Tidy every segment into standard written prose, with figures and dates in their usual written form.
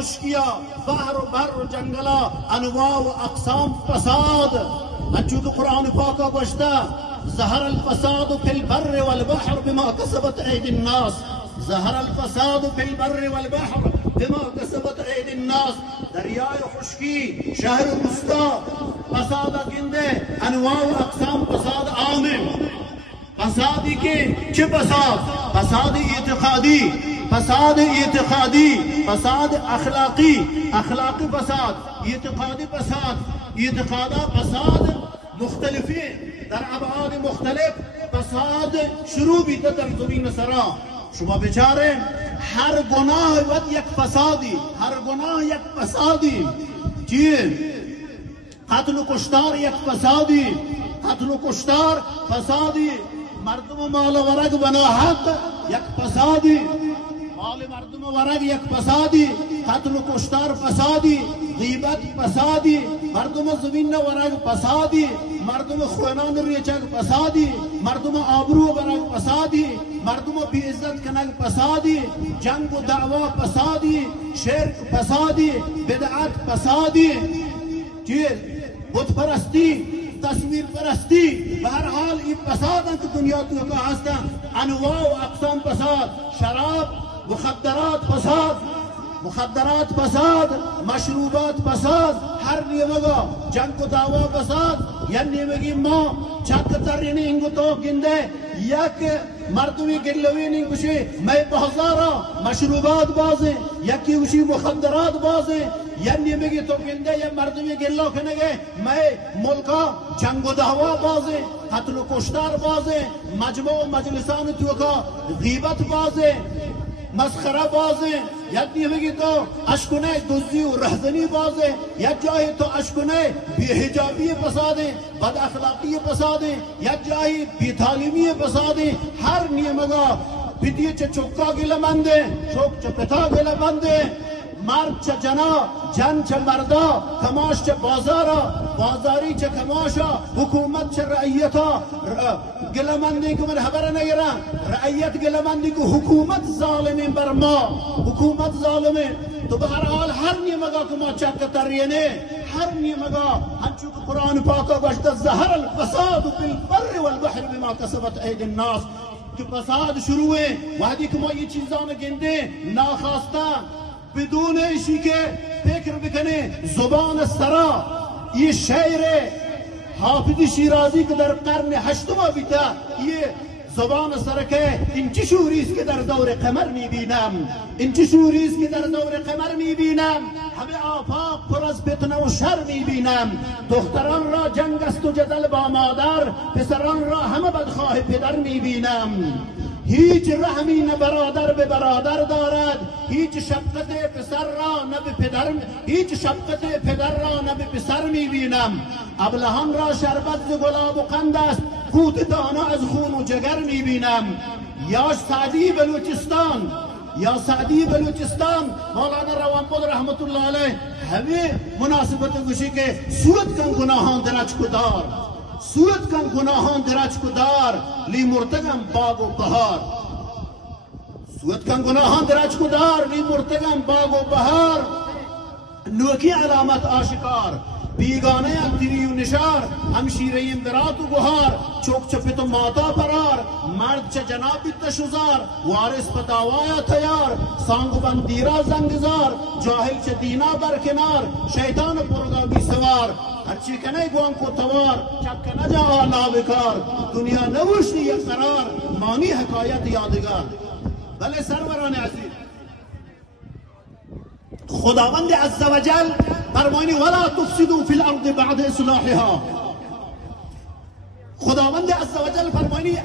خشکیا بحر و بر و جنگلا انواع و اقسام فساد انچو که قرآن پاکا گوشته ظهر الفساد في البر والبحر بما كسبت ايدي الناس ظهر الفساد في البر والبحر بما كسبت ايدي الناس دریای خشکی شهر و روستا فساد گنده انواع و اقسام فساد عامه فسادی که چه فساد فساد اعتقادی فساد اعتقادی فساد اخلاقی اخلاقی فساد اعتقادی فساد اعتقادا فساد مختلفی در ابعاد مختلف فساد شروع بیده در زمین سرا شما بیچاره هر گناه ود یک فسادی هر گناه یک فسادی چیه قتل و کشتار یک فسادی قتل و کشتار فسادی مردم مال ورگ بنا حق یک فسادی مال مردم ورگ یک فسادی قتل و کشتار فسادی غیبت فسادی مردم زمین ورگ فسادی مردم خوانان ریچک فسادی مردم آبرو ورگ فسادی مردم بی عزت کنگ فسادی جنگ و دعوا فسادی شرک فسادی بدعت فسادی چیز بت پرستی تصویر پرستی به هر حال این فساد که دنیا تو کا هستن انواع و اقسام فساد شراب مخدرات فساد مخدرات فساد مشروبات فساد هر نیمگا جنگ و دعوا فساد یا نیمگی ما چک ترینی اینگو تو گنده یک مردمی گلوی نینگوشی میں بازارا مشروبات بازه یکی گوشی مخدرات بازه یا نیمگی تو گنده یا مردمی گلو کنگه میں ملکا جنگ و دعوا بازه قتل و کشتار بازه مجمع و مجلسان تو کا غیبت بازه مسخره بازه یک نیمگی تو اشکنه دزدی و رهزنی بازه یک جایی تو اشکنه بی‌حجابی فساده بد اخلاقی فساده یک جایی بی‌تعلیمی فساده هر نیمگا بدیه چه چکا گلمنده چک چه پتا گلمنده مرد چه جنا جن چه مردا کماش چه بازارا بازاری چه کماشا حکومت چه رعیتا گلمندی که من خبر نگیرم رعیت گلمندی که حکومت ظالمه بر ما حکومت ظالمه تو به هر حال هر نیمگا که ما چک ترینه هر نیمگا هنچو که قرآن پاکا گوشت ظهر الفساد فی البر والبحر بما کسبت اید الناس که فساد شروعه وحدی که ما یہ چیزان گنده ناخواسته بدون ایشی که فکر بکنه زبان سرا یہ شعر حافظ شیرازی که در قرن هشتم بیتا یہ زبان سرکه این چه شوری است که در دور قمر میبینم این چه شوری است که در دور قمر میبینم همه آفاق پر از فتنه و شر میبینم دختران را جنگ است و جدل با مادر پسران را همه بدخواه پدر میبینم هیچ رحمی نه برادر به برادر دارد هیچ شفقت پسر را نه به پدر هیچ شفقت پدر را نه به پسر میبینم ابلهان را شربت ز گلاب و قند است قوت دانا از خون و جگر میبینم یا سعدی بلوچستان یا سعدی بلوچستان مولانا روانبود رحمت الله علیه همه مناسبت گوشی که سود کن گناهان درج کدار سود کن گناهان درج کدار لی مرتگم باغ و بهار سود کن گناهان درج کدار لی مرتگم باغ و بهار نوکی علامت آشکار بیگانه اکتری و نشار همشیره برات و گوهار چوک چپت و ماتا پرار مرد چه جنابی تشوزار وارث پتاوایا تیار سانگ بندیرا زنگزار جاہل چه دینا برکنار شیطان پرگابی سوار هرچی کنه گوان کو توار چک نجا آلا بکار دنیا نوشتی یک قرار مانی حکایت یادگار بله سروران عزیز خداوند عزوجل فرمانی ولا تفسدوا فی الارض بعد اصلاحها خداوند عزوجل فرمانی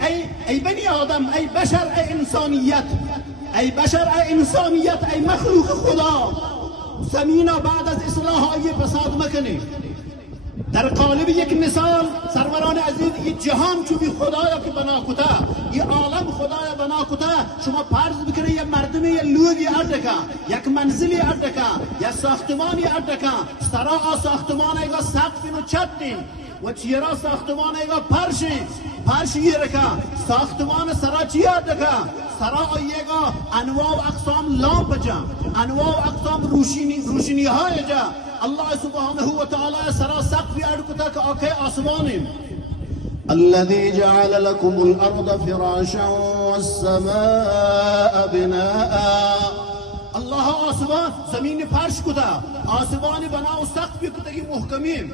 ای بنی آدم ای بشر ای انسانیت ای بشر ای انسانیت ای مخلوق خدا زمین بعد از اصلاح ای فساد مکنی در قالب یک مثال سروران عزیز این جهان چوبی خدایا که بنا کتا این عالم خدایا بنا کتا شما فرض بکنه یک مردمی یک لوگی اردکا یک منزلی اردکا یک ساختمانی اردکا سرا ساختمان ایگا سقفین و چتین و چیرا ساختمان ایگا پرشی یرکا ساختمان سرا چی اردکا سرا آئیگا انواع و اقسام لامپ جا انواع و اقسام روشنی های جا الله سبحانه و تعالی سرا سقفی ارکتا که آکه آسمانیم. الذي جعل لكم الأرض فراشا والسماء بناء. الله آسمان زمین فرش کدا، آسمان بنا و سقف کدا کی محکمیم.